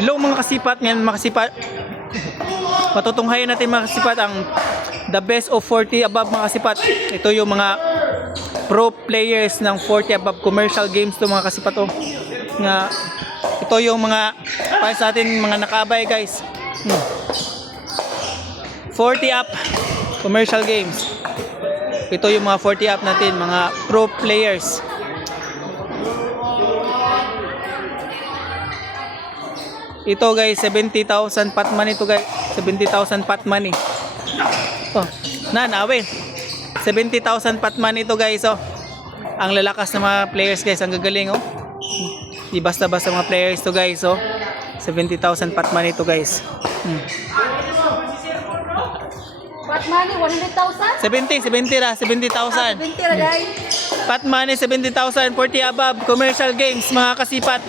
Hello mga kasipat, ngayon mga kasipat. Matutunghayan natin mga kasipat ang the best of 40 above mga kasipat. Ito yung mga pro players ng 40 above commercial games to mga kasipat oh. Nga ito yung mga para sa atin mga nakabay guys. 40 up commercial games. Ito yung mga 40 up natin, mga pro players. Ito guys, 70,000 pot money to guys. 70,000 pot money. Oh, nawin. 70,000 pot money to guys oh. Ang lalakas ng mga players guys, ang gagaling oh. Di basta-basta mga players to guys oh. 70,000 pot money to guys. Pot money 100,000? 70 ra, 70,000. 70 ra guys. Pot money 70,000, 40 above commercial games mga kasipat.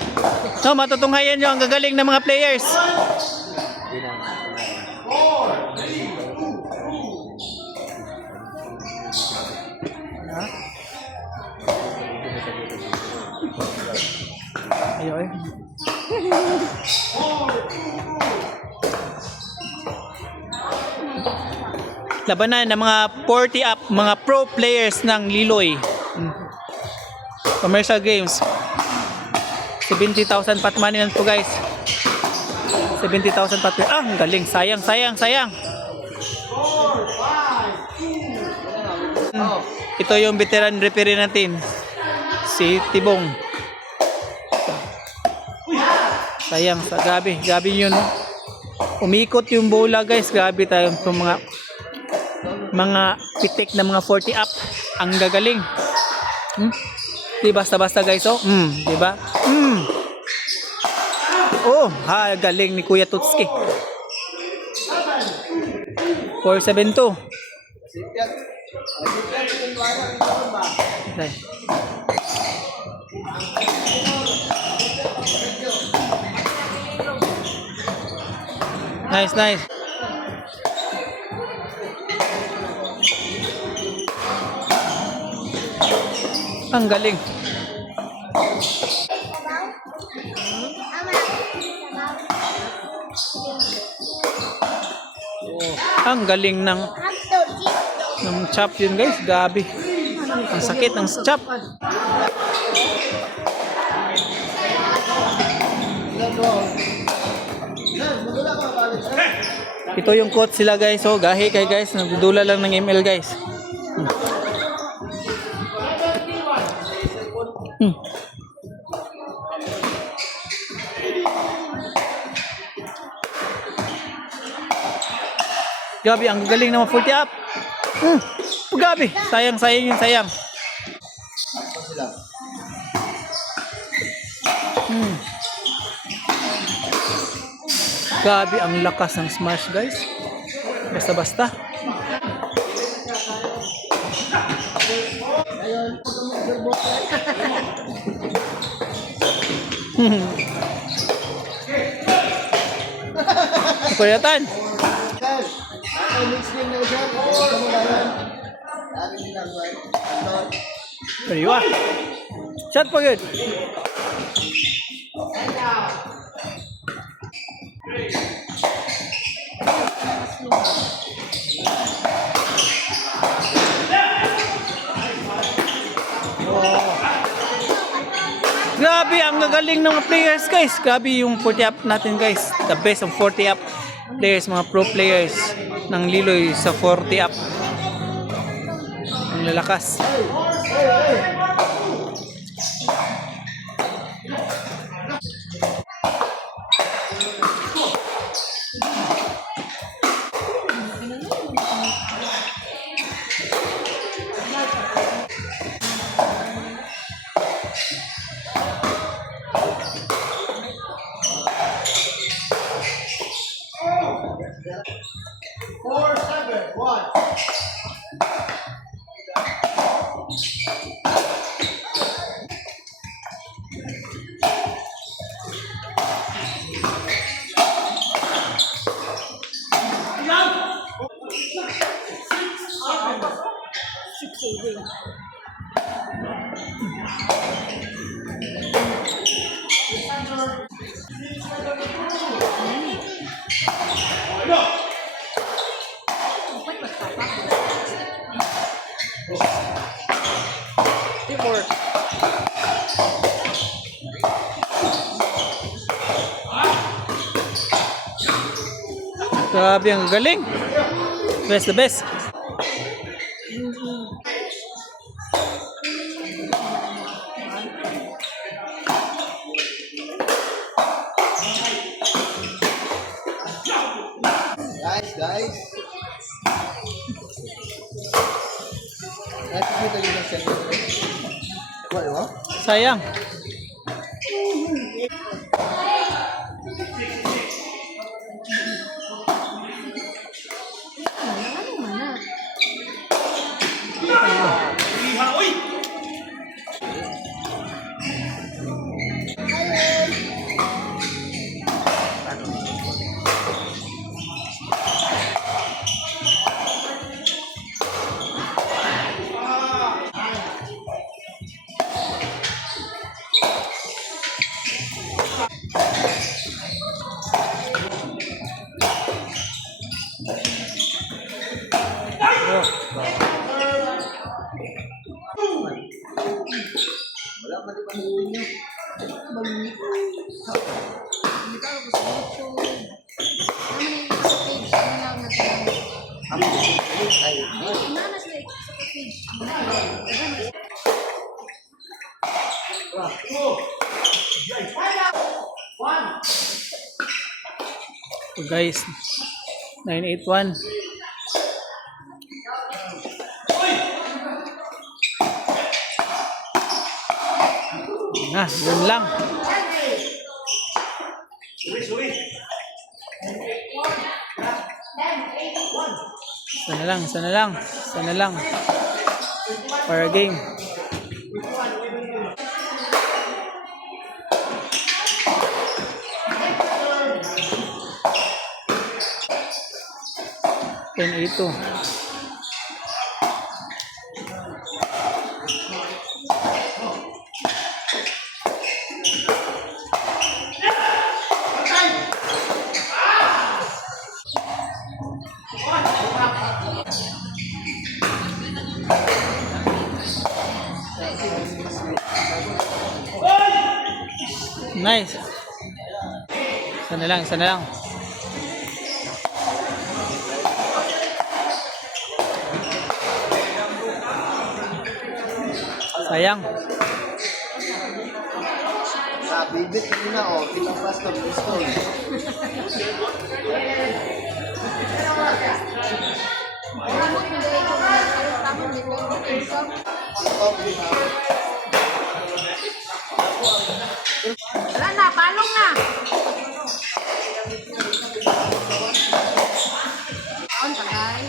No, matutunghayan nyo ang gagaling ng mga players. Ayo eh. Labanan ng mga 40 up, mga pro players ng Liloy. Commercial games. 70,000 pot money lang po guys. 70,000 pot money. Ah, ang galing. Sayang. Ito yung veteran referee natin. Si Tibong. Sayang. Grabe yun. Umikot yung bola guys. Grabe tayo itong mga pitik na mga 40 up. Ang gagaling. Di basta-basta guys oh. Di ba? Oh, galing ni Kuya Tutski. 472. Nice. Ang galing. Ang galing ng chop yun guys. Gabi. Ang sakit ng chop. Ito yung quote sila guys. Oh, gahi kay guys. Nagdudula lang ng ML guys. Gabi, ang galing naman 40 up. Gabi, sayang. Gabi, ang lakas ng smash guys. Basta-basta. Kuyatan. Aywa. Shot po good. Grabe, ang gagaling ng mga players guys. Grabe yung 40 up natin guys. The best of 40 up players, mga pro players ng Liloy sa 40 up. Ang lalakas. Teamwork. Grabe, ang galing. Best the best. Guys. Nakikita niyo ng cellphone ko? What, what? Sayang. Ano man na? Wala pa rin panuhin niyo. Ay, So guys, 981. Yun lang. Sana lang. Para game. ito. Nice. Sana lang. Sayang. bibit muna bilang pastor gusto. Wala na, palong na. On tagay.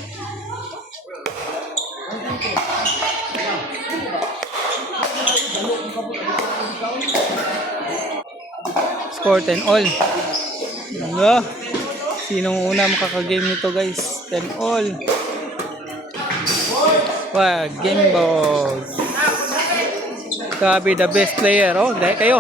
Score 10 all. Ano? Sinong una makakagame nito guys? 10 all. Wow, game balls. Grabe, the best player. Oh, dahil kayo.